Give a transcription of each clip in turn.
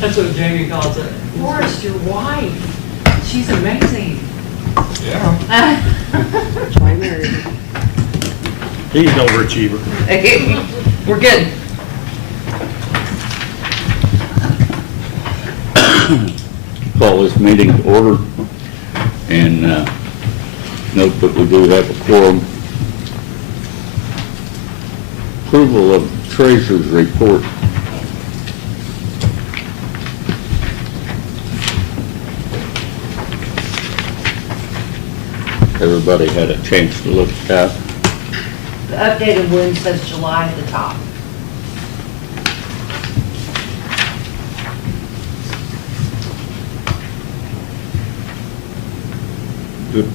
That's what Jamie calls it. Forrest, your wife, she's amazing. Yeah. That's why I married him. He's an overachiever. We're good. Call this meeting to order and note that we do have a quorum. Approval of treasurer's report. Everybody had a chance to look at that. The updated one says July at the top.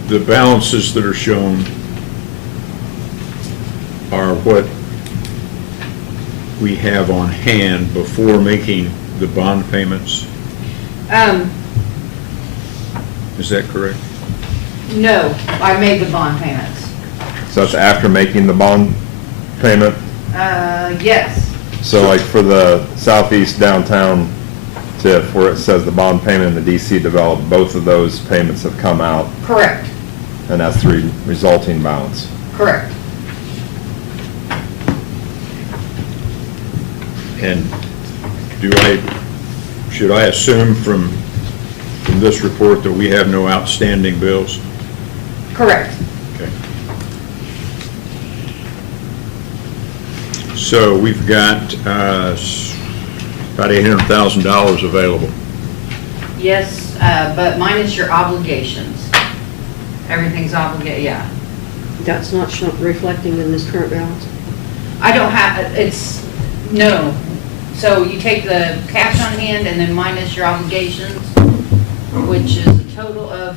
The balances that are shown are what we have on hand before making the bond payments. Is that correct? No, I made the bond payments. So that's after making the bond payment? Yes, So like for the southeast downtown TIF, where it says the bond payment and the DC developed, both of those payments have come out, correct, and that's the resulting balance. correct. And should I assume from this report that we have no outstanding bills? Correct. Okay. So we've got about $800,000 available. Yes, but minus your obligations. Everything's obligated, yeah. That's not reflecting in this current balance? I don't have, no. So you take the cash on hand and then minus your obligations, which is a total of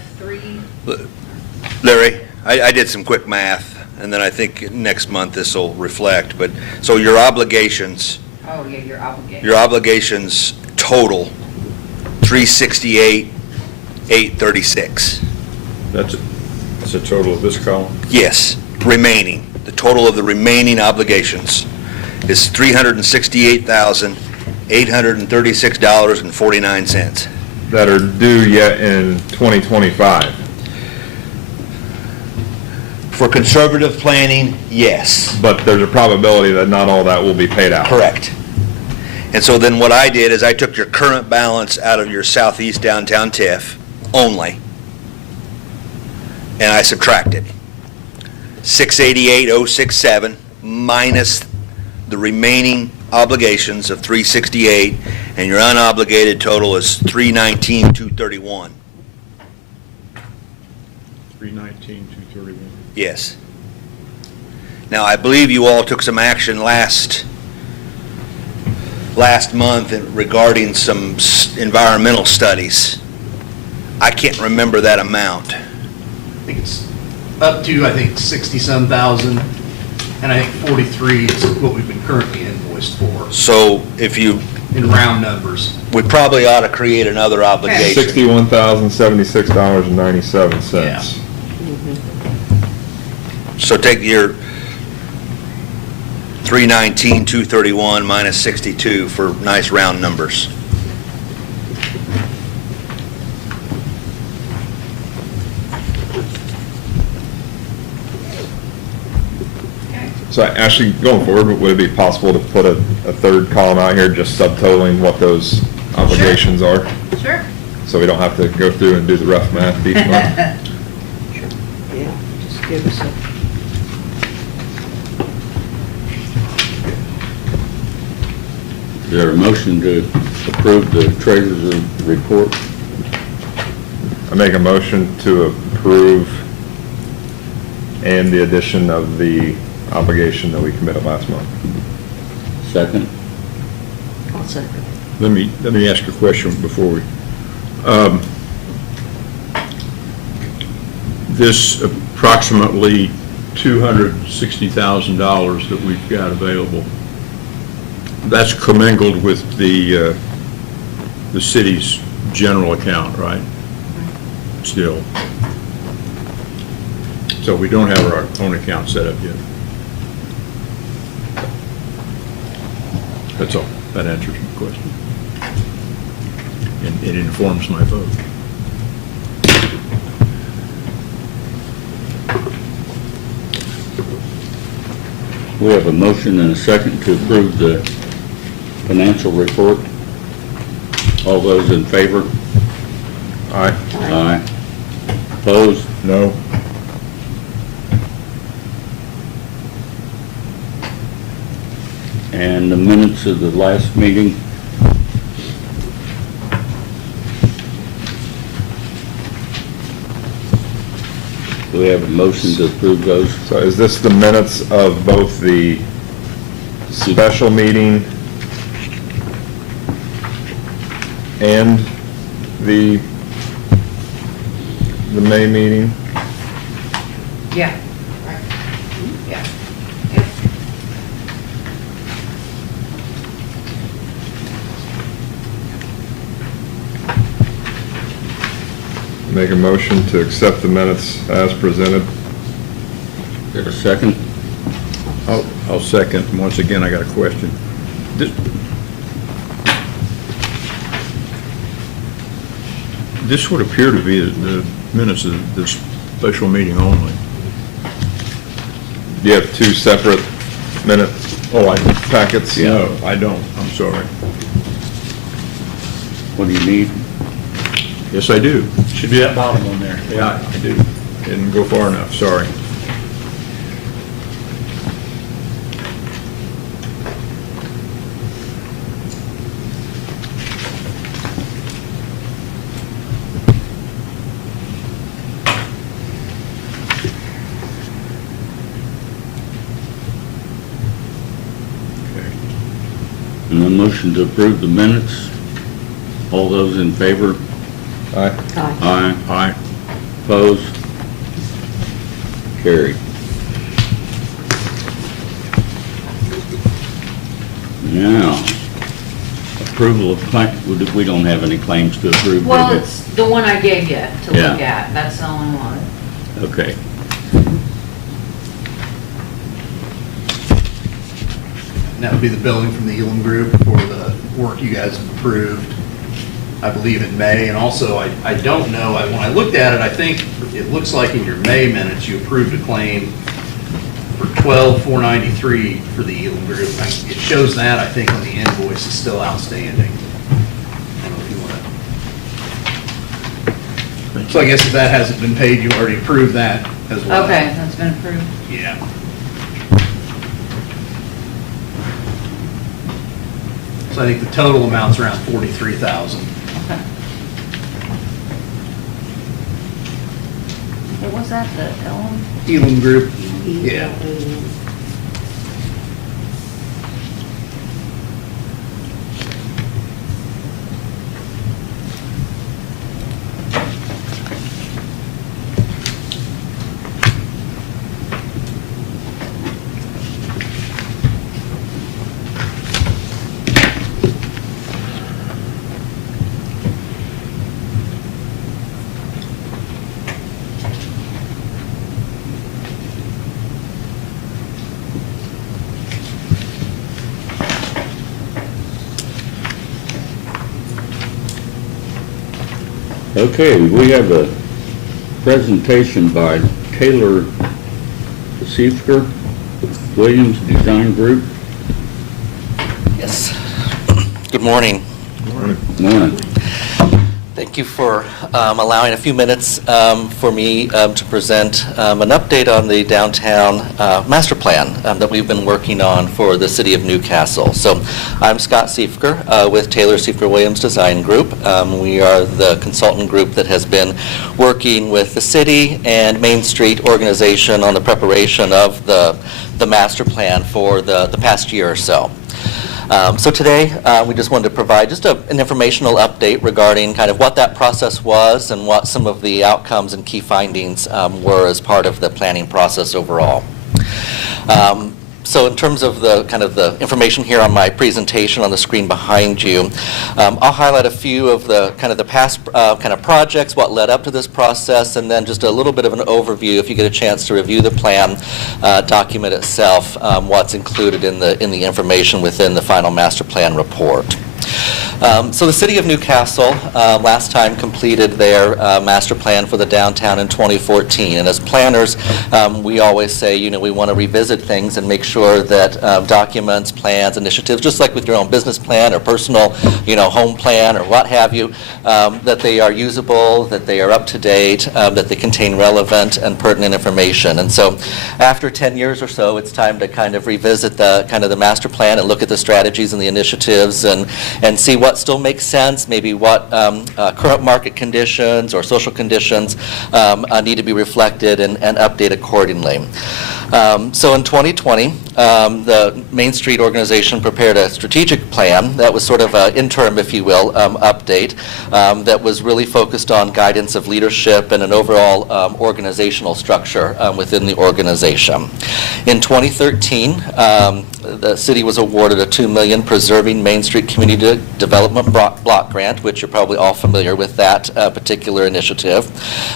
Larry, I did some quick math, and then I think next month this will reflect, but, so your obligations, oh yeah, your obligations. your obligations total, 368,836. That's a total of this column? Yes, remaining. The total of the remaining obligations is $368,836.49. That are due yet in 2025. For conservative planning, yes. But there's a probability that not all that will be paid out. Correct. And so then what I did is I took your current balance out of your southeast downtown TIF only, and I subtracted 688,067 minus the remaining obligations of 368, and your unobligated total is 319,231. 319,231. Yes. Now, I believe you all took some action last month regarding some environmental studies. I can't remember that amount. I think it's up to, 60-some thousand, and I think 43 is what we've been currently invoiced for, So if you, in round numbers. we probably ought to create another obligation. $61,076.97. So take your 319,231 minus 62 for nice round numbers. So actually, going forward, would it be possible to put a third column out here, just subtotaling what those obligations are? Sure. So we don't have to go through and do the rough math each month? Yeah, just give us a, Is there a motion to approve the treasurer's report? I make a motion to approve and the addition of the obligation that we committed last month. Second? I'll second. Let me ask a question before we, this approximately $260,000 that we've got available, that's commingled with the city's general account, right? Still. So we don't have our own account set up yet. That's all. That answers my question. And it informs my vote. We have a motion and a second to approve the financial report. All those in favor? Aye. Aye. Opposed? No? And the minutes of the last meeting? Do we have a motion to approve those? So is this the minutes of both the special meeting and the May meeting? Yeah. Yeah. Yep. Make a motion to accept the minutes as presented. Is there a second? I'll second. Once again, I got a question. This would appear to be the minutes of the special meeting only. Do you have two separate minute packets? No, I don't. I'm sorry. What do you need? Yes, I do. Should be that bottom one there. Yeah, I do. Didn't go far enough, sorry. Okay. And a motion to approve the minutes. All those in favor? Aye. Aye. Aye. Aye. Opposed? Carried. Now, approval of claim, we don't have any claims to approve, do Well, we? it's the one I gave you to Yeah. look at. That's the only one. Okay. And that would be the billing from the Elam Group for the work you guys have approved, I believe in May. And also, I don't know, when I looked at it, I think it looks like in your May minutes, you approved a claim for $12,493 for the Elam Group. It shows that, I think, on the invoice is still outstanding. I don't know if you want to. So I guess if that hasn't been paid, you already approved that as well. Okay, that's been approved. Yeah. So I think the total amount's around 43,000. Okay. What was that, the Elm? Elam Group, yeah. Okay, we have a presentation by Taylor Siefker, Williams Design Group. Yes. Good morning. Morning. Thank you for allowing a few minutes for me to present an update on the downtown master plan that we've been working on for the city of Newcastle. So I'm Scott Siefker with Taylor Siefker Williams Design Group. We are the consultant group that has been working with the city and Main Street organization on the preparation of the master plan for the past year or so. So today, we just wanted to provide just an informational update regarding kind of what that process was and what some of the outcomes and key findings were as part of the planning process overall. So in terms of the kind of the information here on my presentation on the screen behind you, I'll highlight a few of the kind of the past kind of projects, what led up to this process, and then just a little bit of an overview, if you get a chance to review the plan document itself, what's included in the information within the final master plan report. So the City of Newcastle last time completed their master plan for the downtown in 2014. And as planners, we always say, you know, we want to revisit things and make sure that documents, plans, initiatives, just like with your own business plan or personal, you know, home plan or what have you, that they are usable, that they are up to date, that they contain relevant and pertinent information. And so after 10 years or so, it's time to kind of revisit the kind of the master plan and look at the strategies and the initiatives and see what still makes sense, maybe what current market conditions or social conditions need to be reflected and updated accordingly. So in 2020, the Main Street organization prepared a strategic plan that was sort of an interim, if you will, update that was really focused on guidance of leadership and an overall organizational structure within the organization. In 2013, the city was awarded a $2 million Preserving Main Street Community Development Block Grant, which you're probably all familiar with that particular initiative.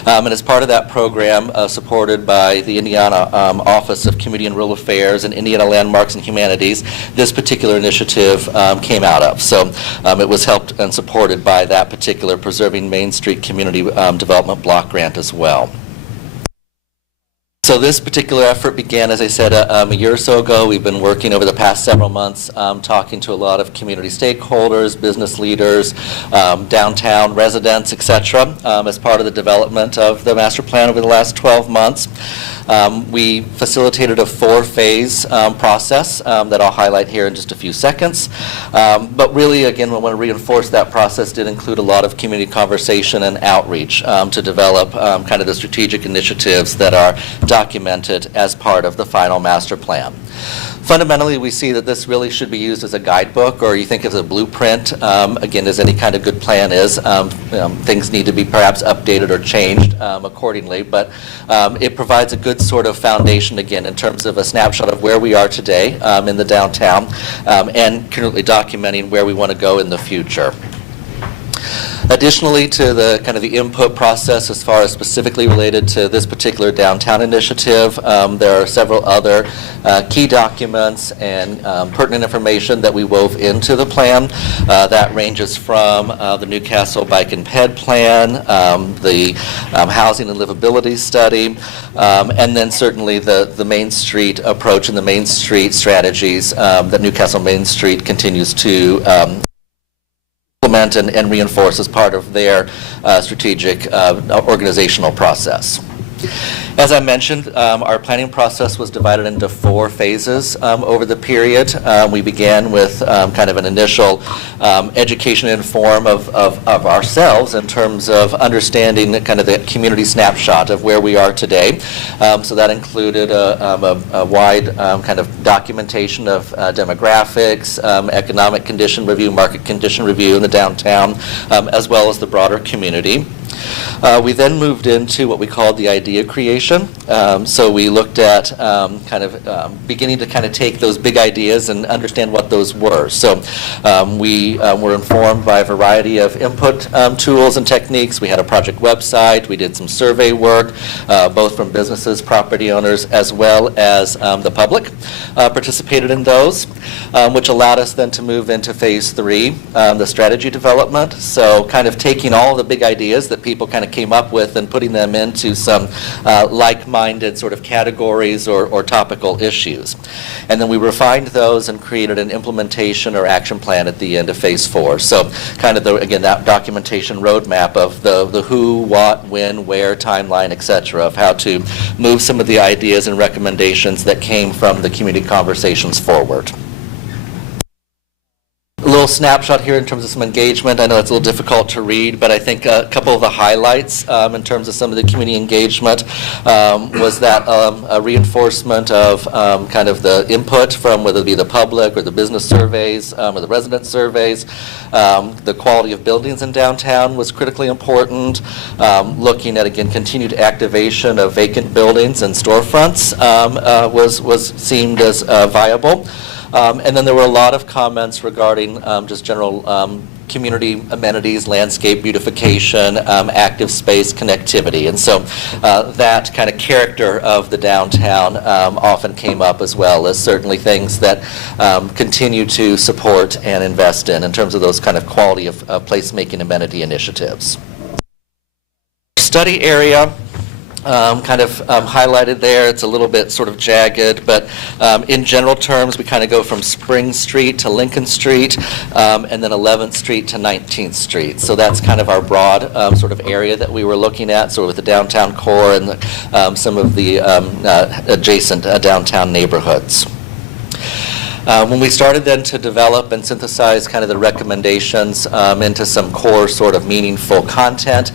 And as part of that program, supported by the Indiana Office of Community and Rural Affairs and Indiana Landmarks and Humanities, this particular initiative came out of. So it was helped and supported by that particular Preserving Main Street Community Development Block Grant as well. So this particular effort began, as I said, a year or so ago. We've been working over the past several months, talking to a lot of community stakeholders, business leaders, downtown residents, etc., as part of the development of the master plan over the last 12 months. We facilitated a 4-phase process that I'll highlight here in just a few seconds. But really, again, I want to reinforce that process did include a lot of community conversation and outreach to develop kind of the strategic initiatives that are documented as part of the final master plan. Fundamentally, we see that this really should be used as a guidebook, or you think of as a blueprint, again, as any kind of good plan is. Things need to be perhaps updated or changed accordingly, but it provides a good sort of foundation, again, in terms of a snapshot of where we are today in the downtown, and currently documenting where we want to go in the future. Additionally to the kind of the input process as far as specifically related to this particular downtown initiative, there are several other key documents and pertinent information that we wove into the plan. That ranges from the Newcastle Bike and Ped Plan, the Housing and Livability Study, and then certainly the Main Street approach and the Main Street strategies that Newcastle Main Street continues to implement and reinforce as part of their strategic organizational process. As I mentioned, our planning process was divided into 4 phases over the period. We began with kind of an initial education and inform of ourselves in terms of understanding kind of the community snapshot of where we are today. So that included a wide kind of documentation of demographics, economic condition review, market condition review in the downtown, as well as the broader community. We then moved into what we called the idea creation. So we looked at beginning to kind of take those big ideas and understand what those were. So we were informed by a variety of input tools and techniques. We had a project website. We did some survey work, both from businesses, property owners, as well as the public participated in those, which allowed us then to move into phase 3, the strategy development. So kind of taking all the big ideas that people kind of came up with and putting them into some like-minded sort of categories or topical issues. And then we refined those and created an implementation or action plan at the end of phase 4. So kind of, again, that documentation roadmap of the who, what, when, where, timeline, et cetera, of how to move some of the ideas and recommendations that came from the community conversations forward. A little snapshot here in terms of some engagement. I know it's a little difficult to read, but I think a couple of the highlights in terms of some of the community engagement was that a reinforcement of kind of the input from whether it be the public or the business surveys or the resident surveys. The quality of buildings in downtown was critically important. Looking at, again, continued activation of vacant buildings and storefronts was seemed as viable. And then there were a lot of comments regarding just general community amenities, landscape beautification, active space connectivity. And so that kind of character of the downtown often came up as well as certainly things that continue to support and invest in terms of those kind of quality of placemaking amenity initiatives. Study area. Kind of highlighted there. It's a little bit sort of jagged, but in general terms, we kind of go from Spring Street to Lincoln Street, and then 11th Street to 19th Street. So that's kind of our broad sort of area that we were looking at, sort of with the downtown core and some of the adjacent downtown neighborhoods. When we started then to develop and synthesize kind of the recommendations into some core sort of meaningful content,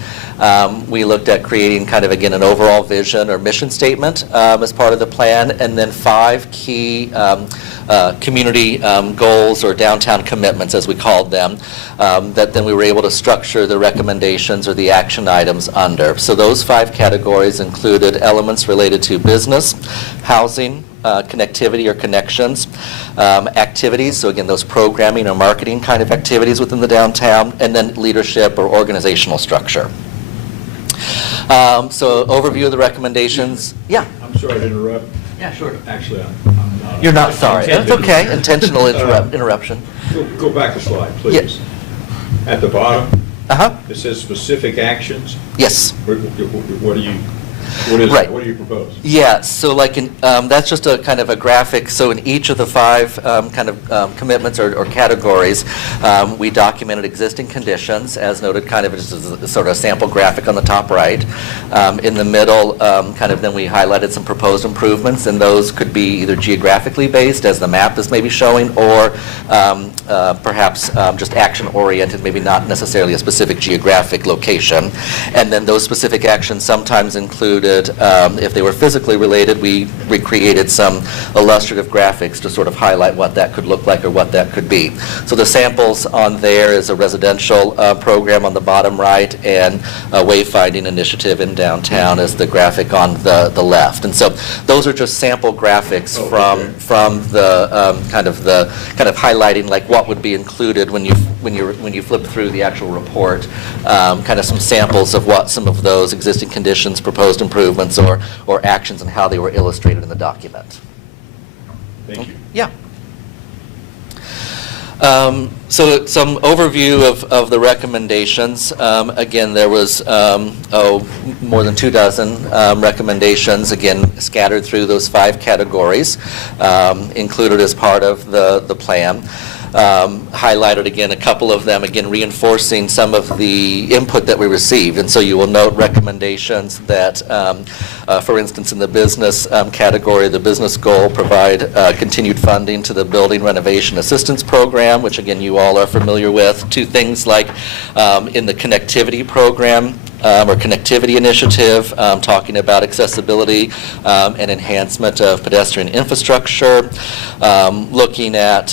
we looked at creating kind of, again, an overall vision or mission statement as part of the plan, and then 5 key community goals or downtown commitments, as we called them, that then we were able to structure the recommendations or the action items under. So those 5 categories included elements related to business, housing, connectivity or connections, activities, so again, those programming or marketing kind of activities within the downtown, and then leadership or organizational structure. So overview of the recommendations. Yeah. I'm sorry to interrupt. Yeah, sure. Actually, I'm not. You're not sorry. It's okay. Intentional interruption. Go back a slide, please. At the bottom, it says specific actions. Yes. What do you... What is Right. it? What do you propose? Yeah, so like that's just a kind of a graphic. So in each of the 5 kind of commitments or categories, we documented existing conditions, as noted, kind of just as a sort of sample graphic on the top right. In the middle, kind of then we highlighted some proposed improvements, and those could be either geographically based, as the map is maybe showing, or perhaps just action-oriented, maybe not necessarily a specific geographic location. And then those specific actions sometimes included, if they were physically related, we recreated some illustrative graphics to sort of highlight what that could look like or what that could be. So the samples on there is a residential program on the bottom right, and a wayfinding initiative in downtown is the graphic on the left. And so those are just sample graphics from the kind of highlighting like what would be included when you flip through the actual report, kind of some samples of what some of those existing conditions, proposed improvements, or actions, and how they were illustrated in the document. Thank you. Yeah. So some overview of the recommendations. Again, there was more than 24 recommendations, again, scattered through those 5 categories, included as part of the plan. Highlighted again a couple of them, again reinforcing some of the input that we received. And so you will note recommendations that, for instance, in the business category, the business goal, provide continued funding to the Building Renovation Assistance Program, which again you all are familiar with, to things like in the connectivity program, or connectivity initiative, talking about accessibility and enhancement of pedestrian infrastructure, looking at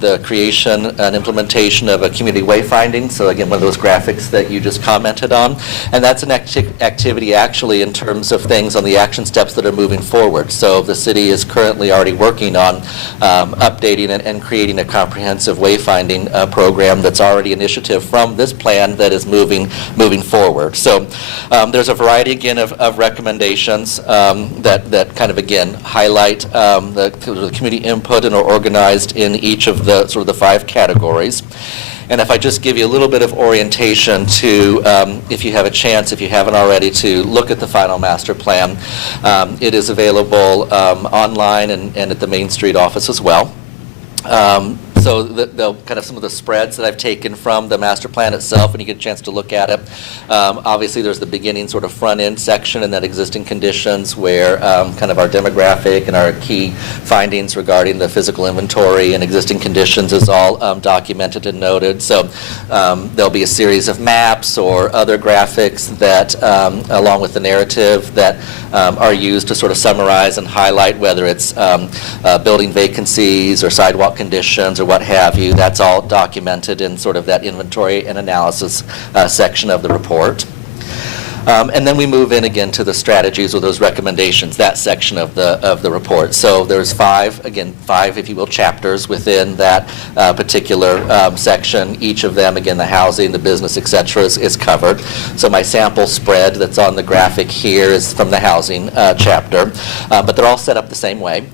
the creation and implementation of a community wayfinding, so again, one of those graphics that you just commented on, and that's an activity actually in terms of things on the action steps that are moving forward. So the city is currently already working on updating and creating a comprehensive wayfinding program that's already initiative from this plan that is moving forward. So there's a variety, again, of recommendations that kind of, again, highlight the community input and are organized in each of the sort of the 5 categories. And if I just give you a little bit of orientation to, if you have a chance, if you haven't already, to look at the final master plan, it is available online and at the Main Street office as well. So the kind of some of the spreads that I've taken from the master plan itself, when you get a chance to look at it. Obviously, there's the beginning sort of front-end section and that existing conditions where kind of our demographic and our key findings regarding the physical inventory and existing conditions is all documented and noted. So there'll be a series of maps or other graphics that, along with the narrative, that are used to sort of summarize and highlight whether it's building vacancies or sidewalk conditions or what have you. That's all documented in sort of that inventory and analysis section of the report. And then we move in again to the strategies or those recommendations, that section of the report. So there's five, if you will, chapters within that particular section. Each of them, again, the housing, the business, et cetera, is covered. So my sample spread that's on the graphic here is from the housing chapter, but they're all set up the same way.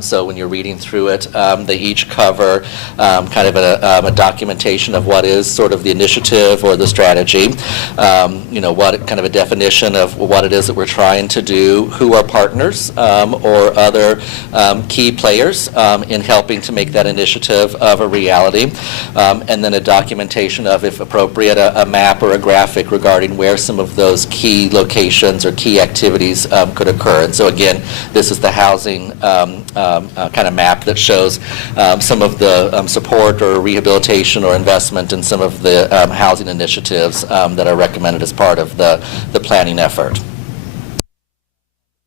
So when you're reading through it, they each cover kind of a documentation of what is sort of the initiative or the strategy, what kind of a definition of what it is that we're trying to do, who are partners or other key players in helping to make that initiative of a reality, and then a documentation of, if appropriate, a map or a graphic regarding where some of those key locations or key activities could occur. And so again, this is the housing kind of map that shows some of the support or rehabilitation or investment in some of the housing initiatives that are recommended as part of the planning effort.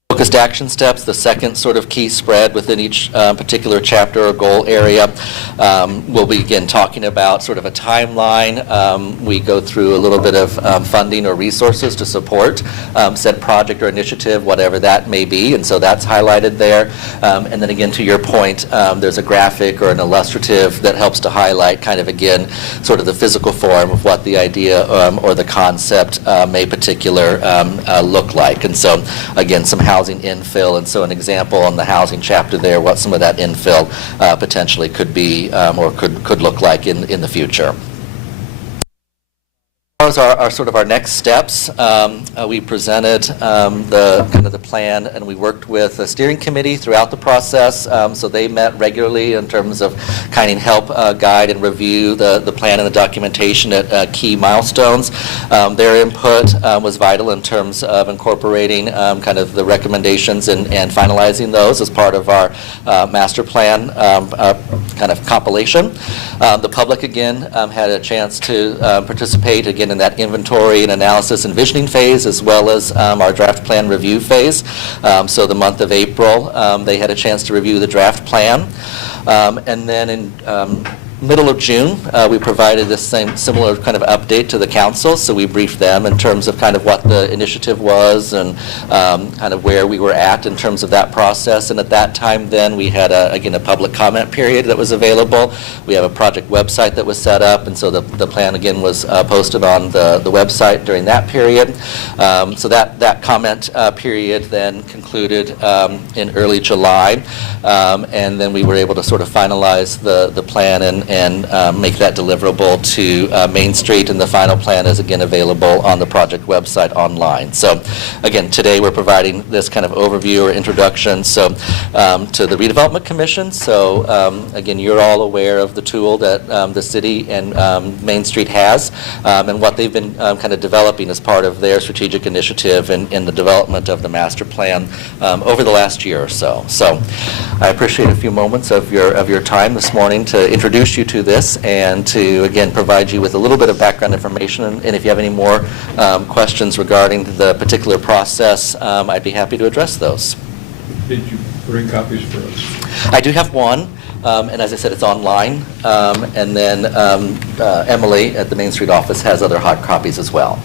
Focused action steps, the second sort of key spread within each particular chapter or goal area. We'll begin talking about sort of a timeline. We go through a little bit of funding or resources to support said project or initiative, whatever that may be, and so that's highlighted there. And then again, to your point, there's a graphic or an illustrative that helps to highlight kind of, again, sort of the physical form of what the idea or the concept may particular look like. And so, again, some housing infill, and so an example on the housing chapter there, what some of that infill potentially could be or could look like in the future. Those are sort of our next steps. We presented the kind of the plan, and we worked with the steering committee throughout the process. So they met regularly in terms of kind of help guide and review the plan and the documentation at key milestones. Their input was vital in terms of incorporating kind of the recommendations and finalizing those as part of our master plan kind of compilation. The public, again, had a chance to participate, again, in that inventory and analysis and visioning phase, as well as our draft plan review phase. So the month of April, they had a chance to review the draft plan. And then in middle of June, we provided this similar kind of update to the council. So we briefed them in terms of kind of what the initiative was and kind of where we were at in terms of that process. And at that time then, we had, again, a public comment period that was available. We have a project website that was set up, and so the plan, again, was posted on the website during that period. So that comment period then concluded in early July. And then we were able to sort of finalize the plan and make that deliverable to Main Street, and the final plan is again available on the project website online. So again, today we're providing this kind of overview or introduction to the Redevelopment Commission. So again, you're all aware of the tool that the city and Main Street has and what they've been kind of developing as part of their strategic initiative in the development of the master plan over the last year or so. So I appreciate a few moments of your time this morning to introduce you to this and to, again, provide you with a little bit of background information. And if you have any more questions regarding the particular process, I'd be happy to address those. Did you bring copies for us? I do have one, and as I said, it's online. And then Emily at the Main Street office has other hard copies as well.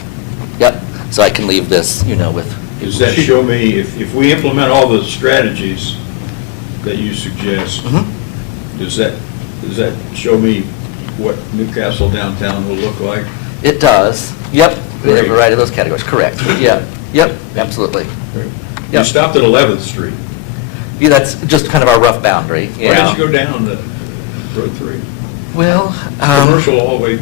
Yep, so I can leave this, with... Does that show me, if we implement all the strategies that you suggest, does that show me what Newcastle downtown will look like? It does. Yep, we have a Great. variety of those categories, correct. Yeah, yep, absolutely. You Yep. stopped at 11th Street. Yeah, that's just kind of our rough boundary. Why did you go down to Road 3? Well, Commercial all the way,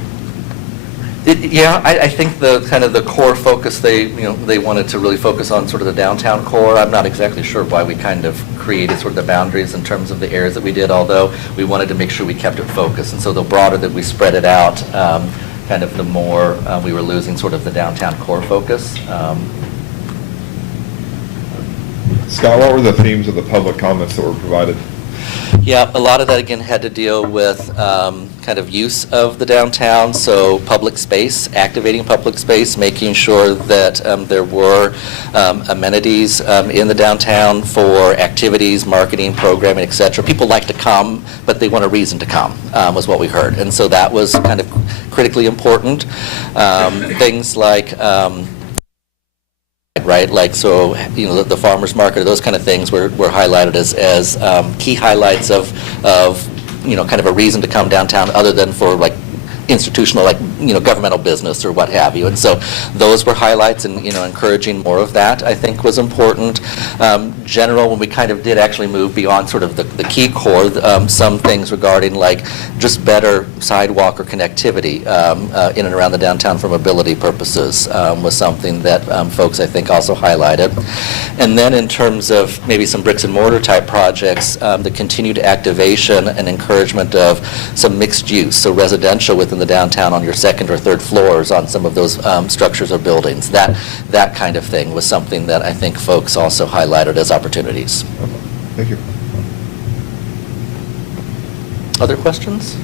Yeah, I think the kind of the core focus, they wanted to really focus on sort of the downtown core. I'm not exactly sure why we kind of created sort of the boundaries in terms of the areas that we did, although we wanted to make sure we kept it focused. And so the broader that we spread it out, kind of the more we were losing sort of the downtown core focus. Scott, what were the themes of the public comments that were provided? Yeah, a lot of that, again, had to deal with kind of use of the downtown, so public space, activating public space, making sure that there were amenities in the downtown for activities, marketing, programming, et cetera. People like to come, but they want a reason to come, was what we heard. And so that was kind of critically important. Things like right? Like, so, you know, the farmer's market, those kind of things were highlighted as key highlights of, you know, kind of a reason to come downtown other than for like institutional, like, you know, governmental business or what have you. And so those were highlights, and, you know, encouraging more of that, I think, was important. General, when we kind of did actually move beyond sort of the key core, some things regarding like just better sidewalk or connectivity in and around the downtown for mobility purposes was something that folks, I think, also highlighted. And then in terms of maybe some bricks and mortar type projects, the continued activation and encouragement of some mixed use, so residential within the downtown on your second or third floors on some of those structures or buildings. That kind of thing was something that I think folks also highlighted as opportunities. Thank you. Other questions?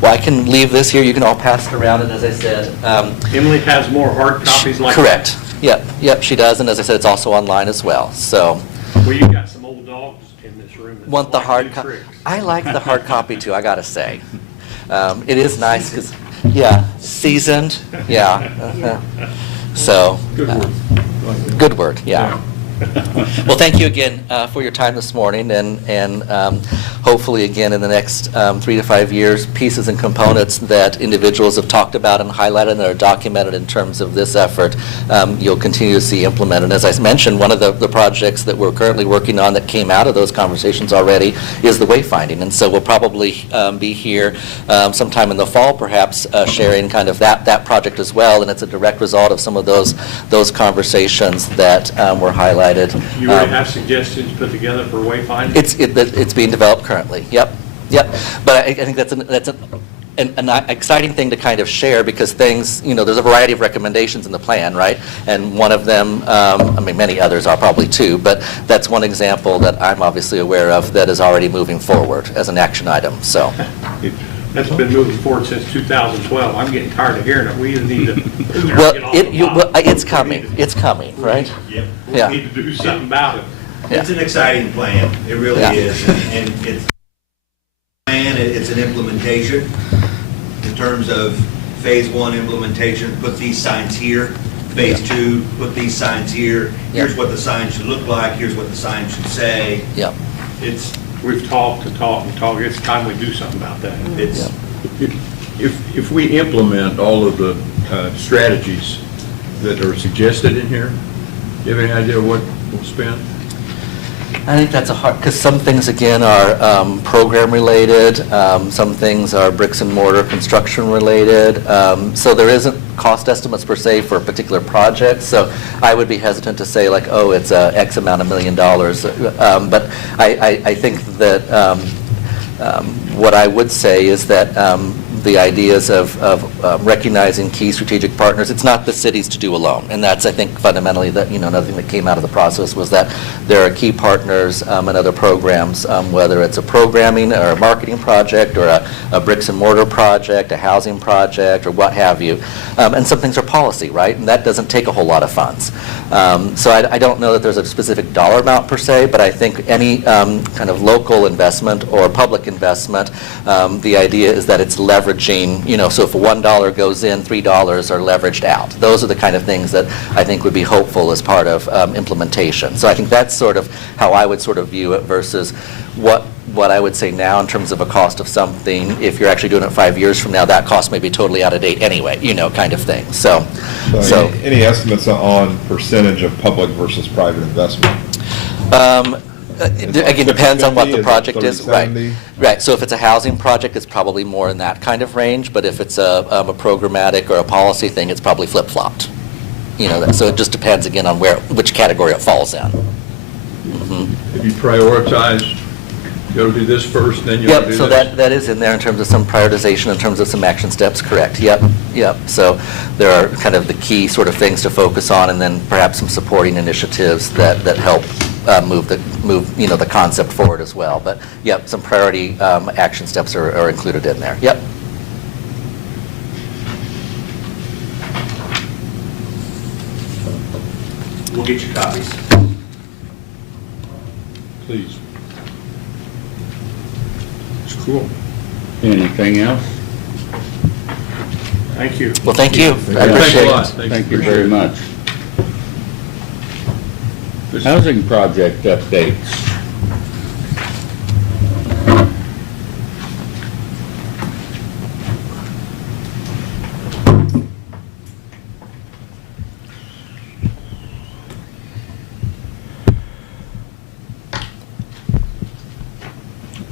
Well, I can leave this here. You can all pass it around, and as I said, Emily has more hard copies like that. correct. Yep, she does, and as I said, it's also online as well. So, Well, you got some old dogs in this room that want the like hard new copy? tricks. I like the hard copy too, I gotta say. It is nice because, yeah, seasoned, yeah. So, Good word. good word, yeah. Well, thank you again for your time this morning, and hopefully, again, in the next 3 to 5 years, pieces and components that individuals have talked about and highlighted and are documented in terms of this effort, you'll continue to see implemented. And as I mentioned, one of the projects that we're currently working on that came out of those conversations already is the wayfinding. And so we'll probably be here sometime in the fall, perhaps, sharing kind of that project as well, and it's a direct result of some of those conversations that were highlighted. You already have suggestions put together for wayfinding? It's being developed currently, yep. But I think that's an exciting thing to kind of share, because things, you know, there's a variety of recommendations in the plan, right? And one of them, I mean, many others are probably too, but that's one example that I'm obviously aware of that is already moving forward as an action item, so. That's been moving forward since 2012. I'm getting tired of hearing it. We either need to Well, get off the block. it's coming, right? Yep. Yeah. We need to do something about it. It's an exciting plan, it really Yeah. is, and it's plan, it's an implementation in terms of phase 1 implementation, put these signs here, phase 2, put these signs here, here's what the sign should look like, here's what the sign should say. Yep. We've talked and talked and talked. It's time we do something about that. It's, If we implement all of the strategies that are suggested in here, do you have any idea what we'll spend? I think that's a hard, because some things, again, are program-related, some things are bricks and mortar construction-related, so there isn't cost estimates per se for a particular project, so I would be hesitant to say like, oh, it's X amount of $1 million, but I think that what I would say is that the ideas of recognizing key strategic partners, it's not the cities to do alone. And that's, I think, fundamentally that, you know, another thing that came out of the process was that there are key partners and other programs, whether it's a programming or a marketing project or a bricks and mortar project, a housing project, or what have you. And some things are policy, right? And that doesn't take a whole lot of funds. So I don't know that there's a specific dollar amount per se, but I think any kind of local investment or public investment, the idea is that it's leveraging, you know, so if $1 goes in, $3 are leveraged out. Those are the kind of things that I think would be hopeful as part of implementation. So I think that's sort of how I would sort of view it versus what I would say now in terms of a cost of something. If you're actually doing it 5 years from now, that cost may be totally out of date anyway, you know, kind of thing. So Any estimates on percentage of public versus private investment? Again, depends on what the 50/50, project is. Right. 30/70? Right, so if it's a housing project, it's probably more in that kind of range, but if it's a programmatic or a policy thing, it's probably flip-flopped. So it just depends again on which category it falls in. Mhm. If you prioritize, you ought to do this first, then you ought to Yep, do so this. that is in there in terms of some prioritization, in terms of some action steps, correct, yep. So there are kind of the key sort of things to focus on, and then perhaps some supporting initiatives that help move the concept forward as well. But, yep, some priority action steps are included in there, yep. We'll get you copies. Please. It's cool. Anything else? Thank you. Well, thank you, I Thanks Thanks appreciate a it. lot. Thank you very much. Housing project updates.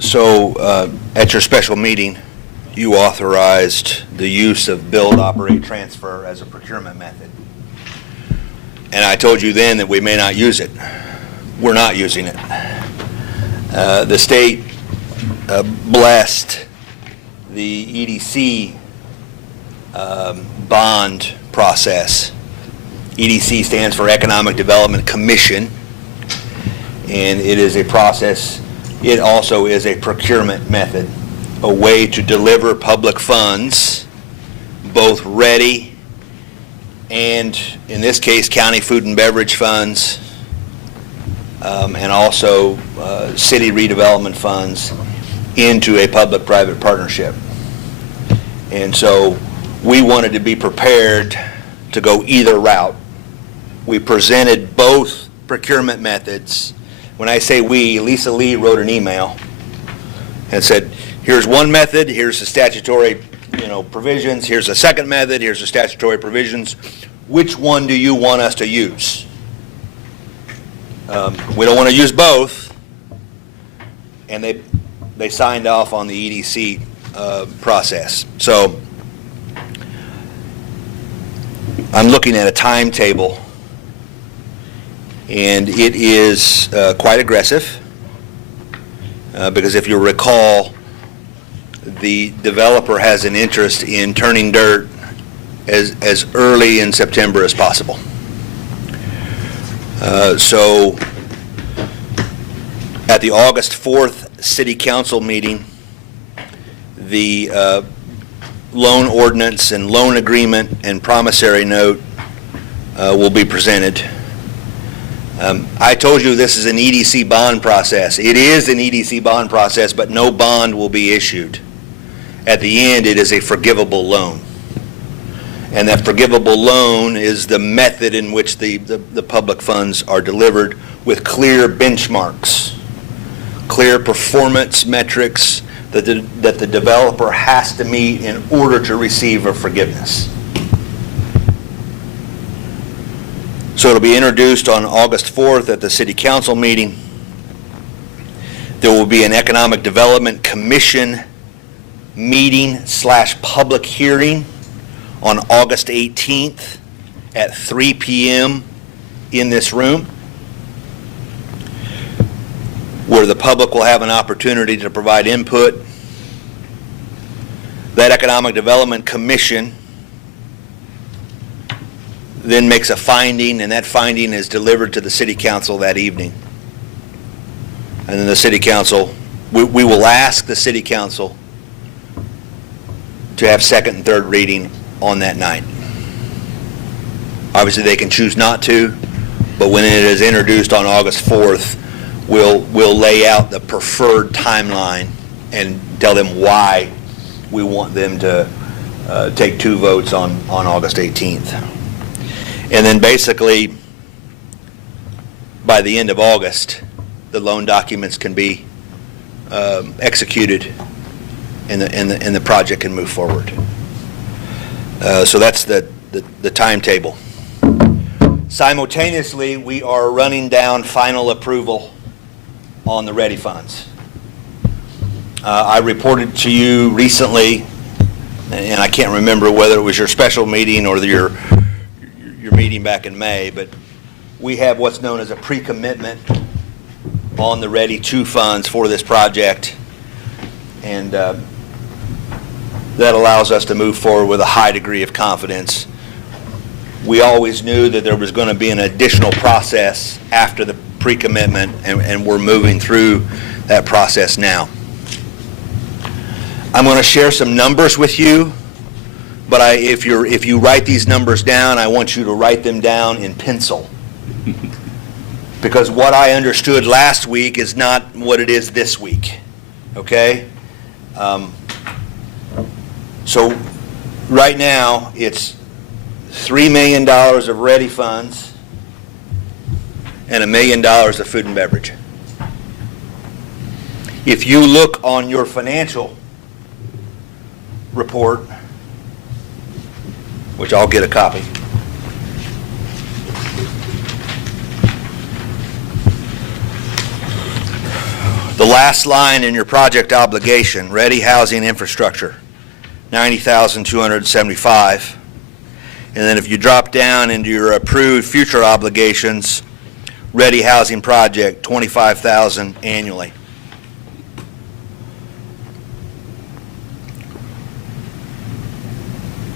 So, at your special meeting, you authorized the use of build, operate, transfer as a procurement method. And I told you then that we may not use it. We're not using it. The state blessed the EDC bond process. EDC stands for Economic Development Commission, and it is a process. It also is a procurement method, a way to deliver public funds, both ready and, in this case, county food and beverage funds, and also city redevelopment funds, into a public-private partnership. And so we wanted to be prepared to go either route. We presented both procurement methods. When I say we, Lisa Lee wrote an email and said, here's one method, here's the statutory, provisions, here's the second method, here's the statutory provisions. Which one do you want us to use? We don't want to use both. And they signed off on the EDC process. So I'm looking at a timetable, and it is quite aggressive, because if you recall, the developer has an interest in turning dirt as early in September as possible. So at the August 4th City Council meeting, the loan ordinance and loan agreement and promissory note will be presented. I told you this is an EDC bond process. It is an EDC bond process, but no bond will be issued. At the end, it is a forgivable loan. And that forgivable loan is the method in which the public funds are delivered, with clear benchmarks, clear performance metrics that the developer has to meet in order to receive a forgiveness. So it'll be introduced on August 4th at the City Council meeting. There will be an Economic Development Commission meeting/public hearing on August 18th at 3 p.m. in this room, where the public will have an opportunity to provide input. That Economic Development Commission then makes a finding, and that finding is delivered to the City Council that evening. And then the City Council, we will ask the City Council to have second and third reading on that night. Obviously, they can choose not to, but when it is introduced on August 4th, we'll lay out the preferred timeline and tell them why we want them to take two votes on August 18th. And then basically, by the end of August, the loan documents can be executed and the project can move forward. So that's the timetable. Simultaneously, we are running down final approval on the ready funds. I reported to you recently, and I can't remember whether it was your special meeting or your meeting back in May, but we have what's known as a pre-commitment on the Ready 2 funds for this project, and that allows us to move forward with a high degree of confidence. We always knew that there was going to be an additional process after the pre-commitment, and we're moving through that process now. I'm going to share some numbers with you, but if you write these numbers down, I want you to write them down in pencil. Because what I understood last week is not what it is this week, okay? So right now, it's $3 million of ready funds and $1 million of food and beverage. If you look on your financial report, which I'll get a copy, the last line in your project obligation, ready housing infrastructure, $90,275. And then if you drop down into your approved future obligations, ready housing project, $25,000 annually.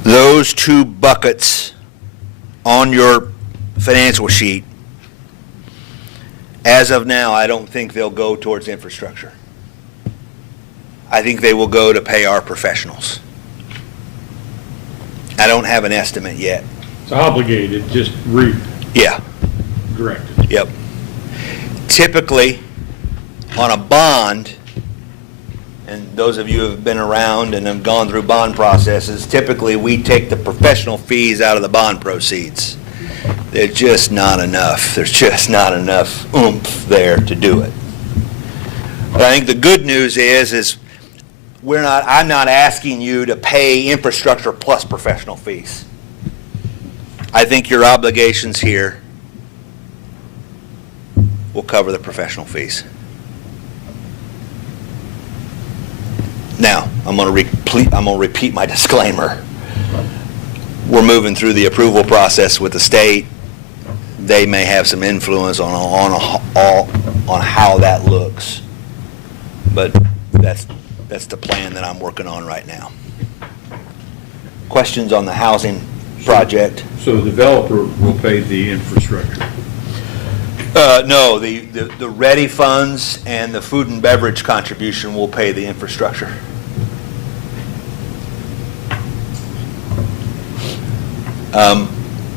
Those two buckets on your financial sheet, as of now, I don't think they'll go towards infrastructure. I think they will go to pay our professionals. I don't have an estimate yet. It's obligated, just Yeah, redirected. yep. Typically, on a bond, and those of you who have been around and have gone through bond processes, typically we take the professional fees out of the bond proceeds. They're just not enough. There's just not enough oomph there to do it. But I think the good news is I'm not asking you to pay infrastructure plus professional fees. I think your obligations here will cover the professional fees. Now, I'm going to repeat my disclaimer. We're moving through the approval process with the state. They may have some influence on how that looks, but that's the plan that I'm working on right now. Questions on the housing project? So the developer will pay the infrastructure. No, the ready funds and the food and beverage contribution will pay the infrastructure.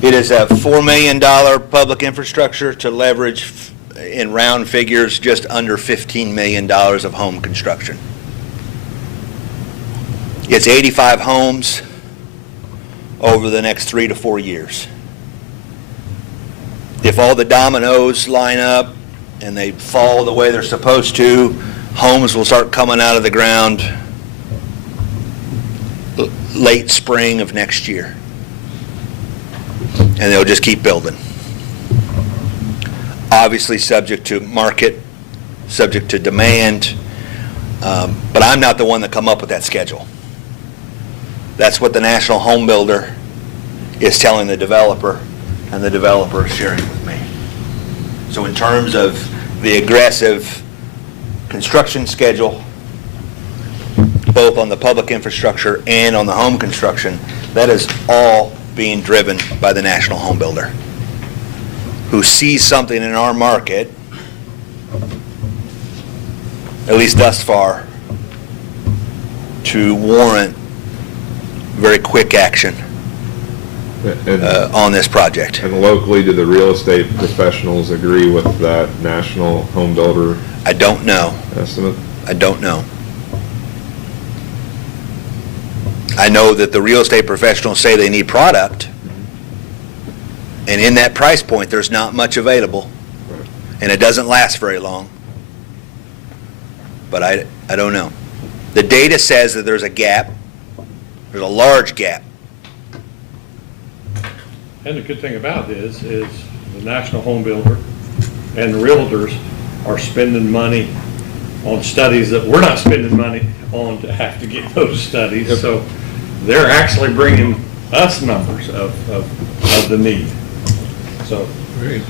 It is a $4 million public infrastructure to leverage, in round figures, just under $15 million of home construction. It's 85 homes over the next 3 to 4 years. If all the dominoes line up and they fall the way they're supposed to, homes will start coming out of the ground late spring of next year. And they'll just keep building. Obviously subject to market, subject to demand, but I'm not the one that come up with that schedule. That's what the National Home Builder is telling the developer, and the developer is sharing with me. So in terms of the aggressive construction schedule, both on the public infrastructure and on the home construction, that is all being driven by the National Home Builder, who sees something in our market, at least thus far, to warrant very quick action on this project. And locally, do the real estate professionals agree with that National Home Builder I don't know. estimate? I don't know. I know that the real estate professionals say they need product, and in that price point, there's not much available, and it doesn't last very long. But I don't know. The data says that there's a gap. There's a large gap. And the good thing about this is the National Home Builder and the realtors are spending money on studies that we're not spending money on to have to get those studies. So they're actually bringing us numbers of the need. So. Great.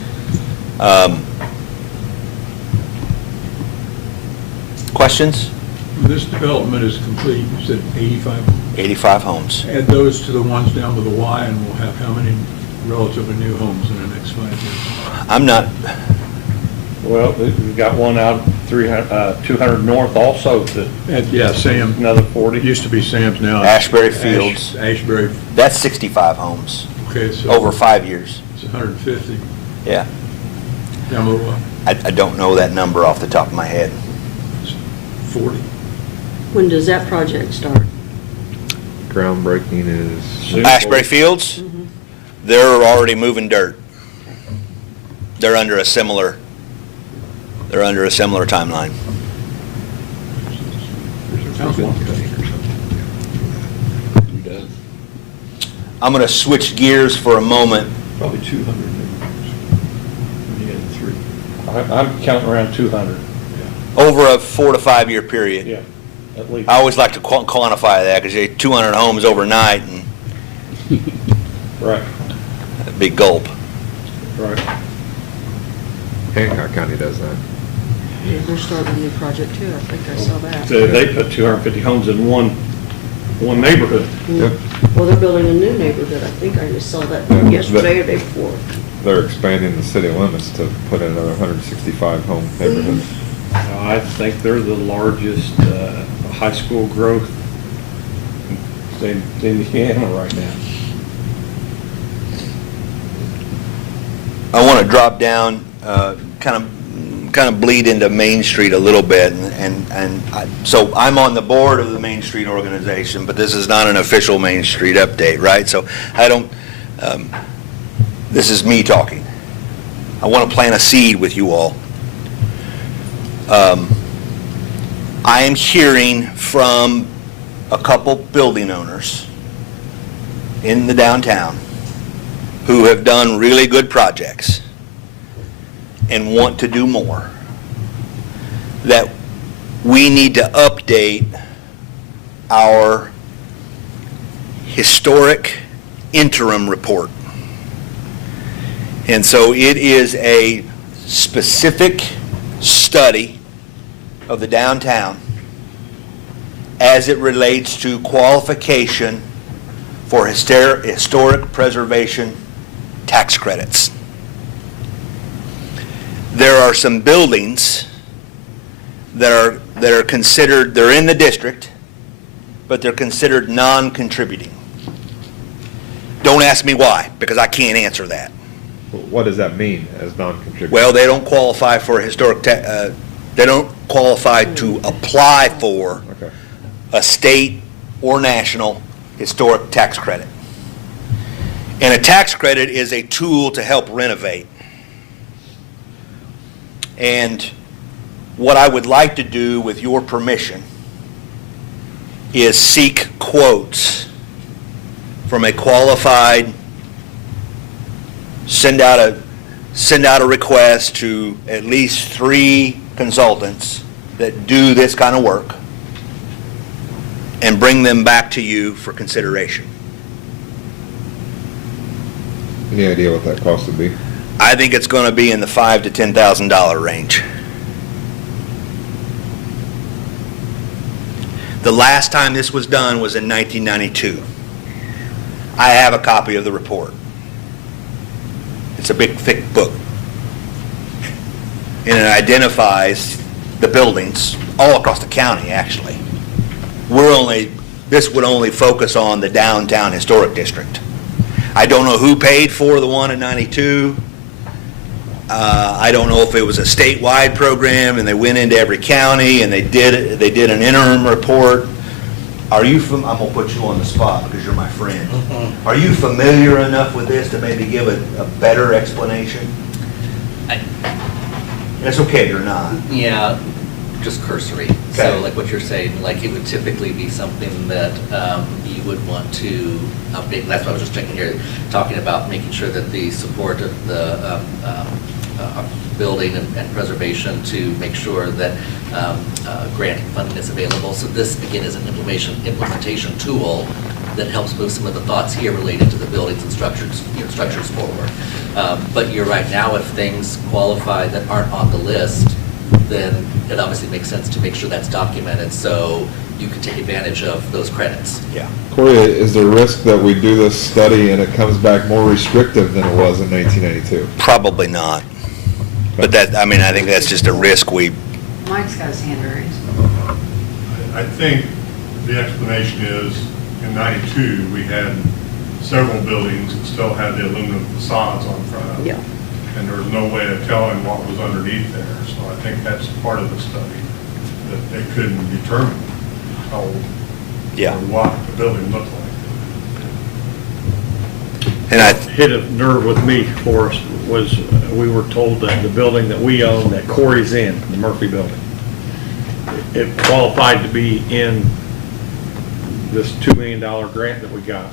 Questions? This development is complete, you said 85? 85 homes. Add those to the ones down by the Y, and we'll have how many relatively new homes in the next 5 years? I'm not, Well, we've got one out 200 north also that, Yeah, Sam, another 40. it used to be Sam's now. Ashbury Fields. Ashbury, That's 65 homes okay, so. over 5 years. It's 150 Yeah. down by the Y. I don't know that number off the top of my head. It's 40. When does that project start? Groundbreaking is, Soon. Ashbury Fields, they're already moving dirt. They're under a similar timeline. Sounds like I'm going to switch gears for a moment. probably 200 new homes. When you add 3. I'm counting around 200, Over a 4 to 5 year period. yeah, at least. I always like to quantify that because you 200 homes overnight and Right, a big gulp. right. Hancock County does that. Yeah, they're starting a new project too, I think I saw that. They put 250 homes in one neighborhood. Yep. Well, they're building a new neighborhood, I think I just saw that yesterday or day before. They're expanding the city limits to put in another 165 home neighborhoods. I think they're the largest high school growth in Indiana right now. I want to drop down, kind of bleed into Main Street a little bit, so I'm on the board of the Main Street organization, but this is not an official Main Street update, right? So I don't, this is me talking. I want to plant a seed with you all. I am hearing from a couple building owners in the downtown who have done really good projects and want to do more, that we need to update our historic interim report. And so it is a specific study of the downtown as it relates to qualification for historic preservation tax credits. There are some buildings that are considered, they're in the district, but they're considered non-contributing. Don't ask me why, because I can't answer that. What does that mean as non-contributing? Well, they don't qualify for historic, they don't qualify to apply for Okay. a state or national historic tax credit. And a tax credit is a tool to help renovate. And what I would like to do, with your permission, is seek quotes from a qualified, send out a request to at least 3 consultants that do this kind of work, and bring them back to you for consideration. Any idea what that cost would be? I think it's going to be in the $5,000 to $10,000 range. The last time this was done was in 1992. I have a copy of the report. It's a big, thick book. And it identifies the buildings all across the county, actually. This would only focus on the downtown historic district. I don't know who paid for the one in 92. I don't know if it was a statewide program and they went into every county and they did an interim report. I'm gonna put you on the spot because you're my friend. Are you familiar enough with this to maybe give a better explanation? It's okay, you're not. Yeah, just cursory. Okay. So like what you're saying, like it would typically be something that you would want to update. That's why I was just checking here, talking about making sure that the support of the building and preservation to make sure that grant funding is available. So this, again, is an implementation tool that helps move some of the thoughts here related to the buildings and structures forward. But you're right, now if things qualify that aren't on the list, then it obviously makes sense to make sure that's documented so you can take advantage of those credits. Yeah. Corey, is there a risk that we do this study and it comes back more restrictive than it was in 1982? Probably not. But that, I mean, I think that's just a risk we, Mike's got his hand raised. I think the explanation is, in '92, we had several buildings that still had the aluminum facades on front of them. Yeah. And there was no way of telling what was underneath there. So I think that's part of the study, that they couldn't determine how, Yeah. or what the building looked like. and I, Hit a nerve with me for us was, we were told that the building that we own, that Corey's in, the Murphy Building, it qualified to be in this $2 million grant that we got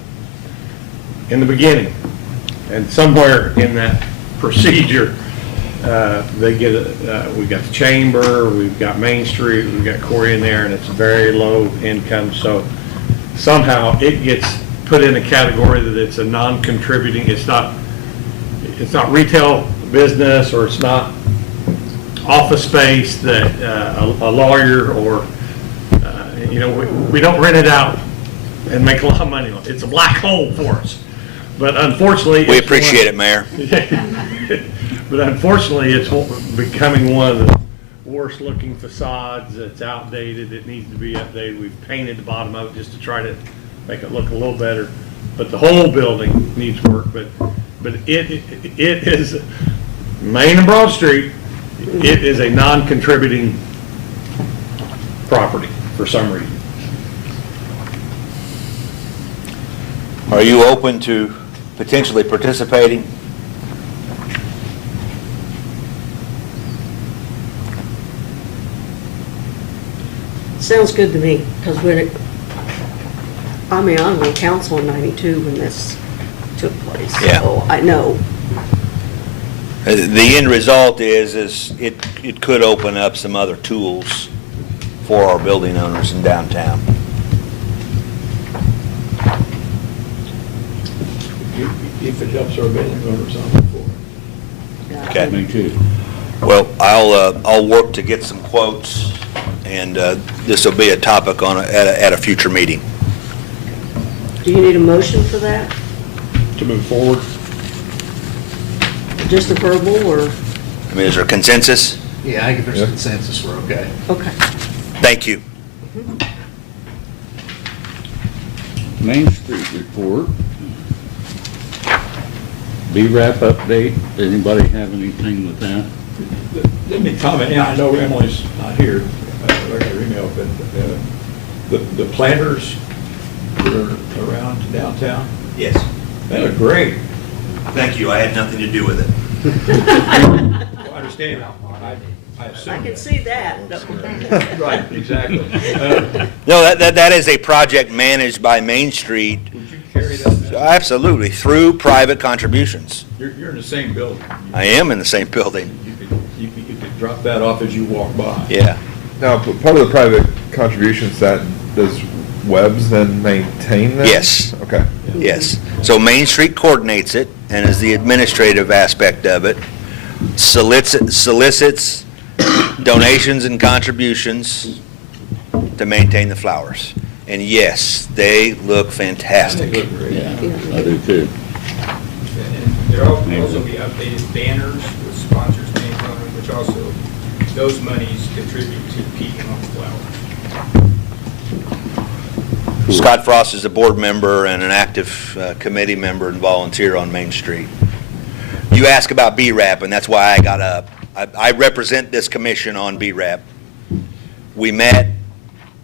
in the beginning. And somewhere in that procedure, they get, we got the chamber, we've got Main Street, we've got Corey in there, and it's very low income, so somehow it gets put in a category that it's a non-contributing, it's not retail business, or it's not office space that a lawyer or, we don't rent it out and make a lot of money on it. It's a black hole for us. But unfortunately. we appreciate it, Mayor. But unfortunately, it's becoming one of the worst looking facades. It's outdated. It needs to be updated. We've painted the bottom of it just to try to make it look a little better. But the whole building needs work. But it is, Main and Broad Street, it is a non-contributing property for some reason. Are you open to potentially participating? Sounds good to me, because I was on council in '92 when this took place. Yeah. So I know. The end result is it could open up some other tools for our building owners in downtown. If it helps our building owners, I'm for it. Okay. Me too. Well, I'll work to get some quotes, and this will be a topic at a future meeting. Do you need a motion for that? To move forward, Just a verbal, or? I mean, is there consensus? Yeah, I think if there's Yeah. consensus, we're okay. Okay. Thank you. Main Street report. BRAP update. Anybody have anything with that? let me comment, and I know Emily's not here, I got her email, but the planters that are around downtown, Yes. they look great. Thank you. I had nothing to do with it. I understand, I assume. I can see that. Right, exactly. No, that is a project managed by Main Street, Would you carry that? absolutely, through private contributions. You're in the same building. I am in the same building, You could drop that off as you walk by. yeah. Now, part of the private contributions, that, does Webb's then maintain that? Yes. Okay. Yes. So Main Street coordinates it and is the administrative aspect of it, solicits donations and contributions to maintain the flowers. And yes, they look They fantastic. look great. Yeah, I do too. And there'll also be updated banners with sponsors' names on them, which also, those monies contribute to keeping on the flowers. Scott Frost is a board member and an active committee member and volunteer on Main Street. You ask about BRAP, and that's why I got up. I represent this commission on BRAP. We met,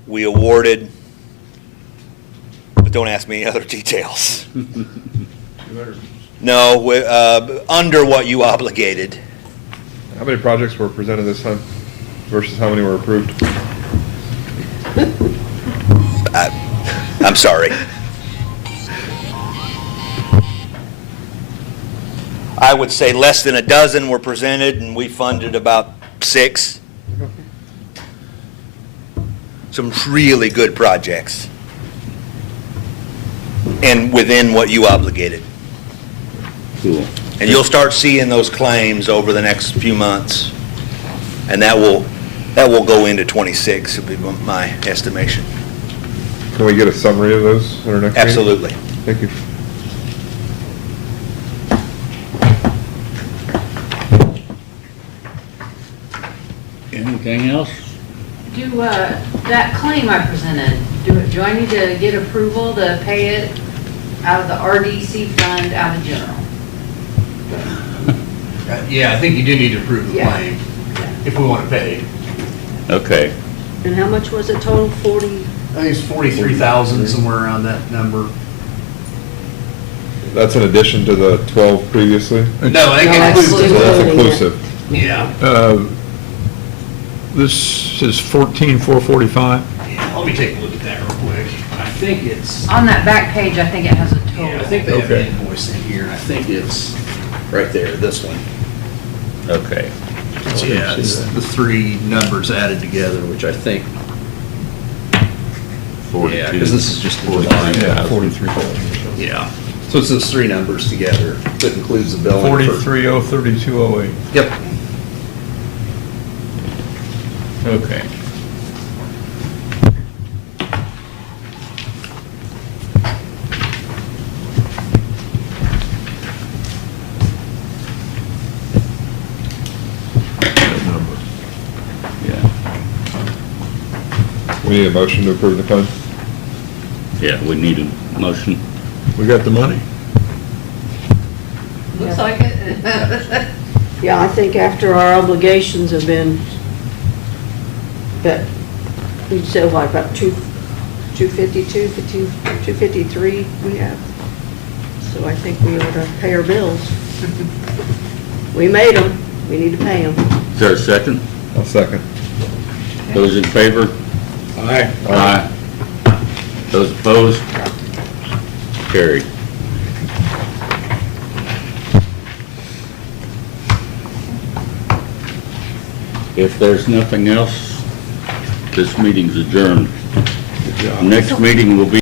we awarded, but don't ask me any other details. No, under what you obligated. How many projects were presented this time versus how many were approved? I'm sorry. I would say less than a dozen were presented, and we funded about 6. Some really good projects. And within what you obligated. Cool. And you'll start seeing those claims over the next few months. And that will go into 26, would be my estimation. Can we get a summary of those at our next meeting? Absolutely. Thank you. Anything else? Do, that claim I presented, do I need to get approval to pay it out of the RDC fund, out of general? Yeah, I think you do need to approve the Yeah. claim if we want to pay. Okay. And how much was it total? 40? I think it's 43,000, somewhere around that number. That's in addition to the 12 previously? No, I think No, it that's includes So the that's including it. inclusive. Yeah. This is 14,445. Yeah, let me take a look at that real quick. I think it's, On that back page, I think it has a total. yeah, I think they have the Okay. invoice in here, and I think it's right there, this one. Okay. Yeah, it's the 3 numbers added together, which I think, yeah, because this is just the July. Yeah, 43,000. Yeah, so it's those 3 numbers together that includes the billing. for- 43,032.08. Yep. Okay. That number. Yeah. We need a motion to approve the claim? Yeah, we need a motion. We got the money? Looks like it. Yeah, I think after our obligations have been, that, you said what, about 252, 253 we have. So I think we ought to pay our bills. We made them, we need to pay them. Is there a second? I'll second. Those in favor? Aye. Aye. Those opposed? Carried. If there's nothing else, this meeting's adjourned. Next meeting will be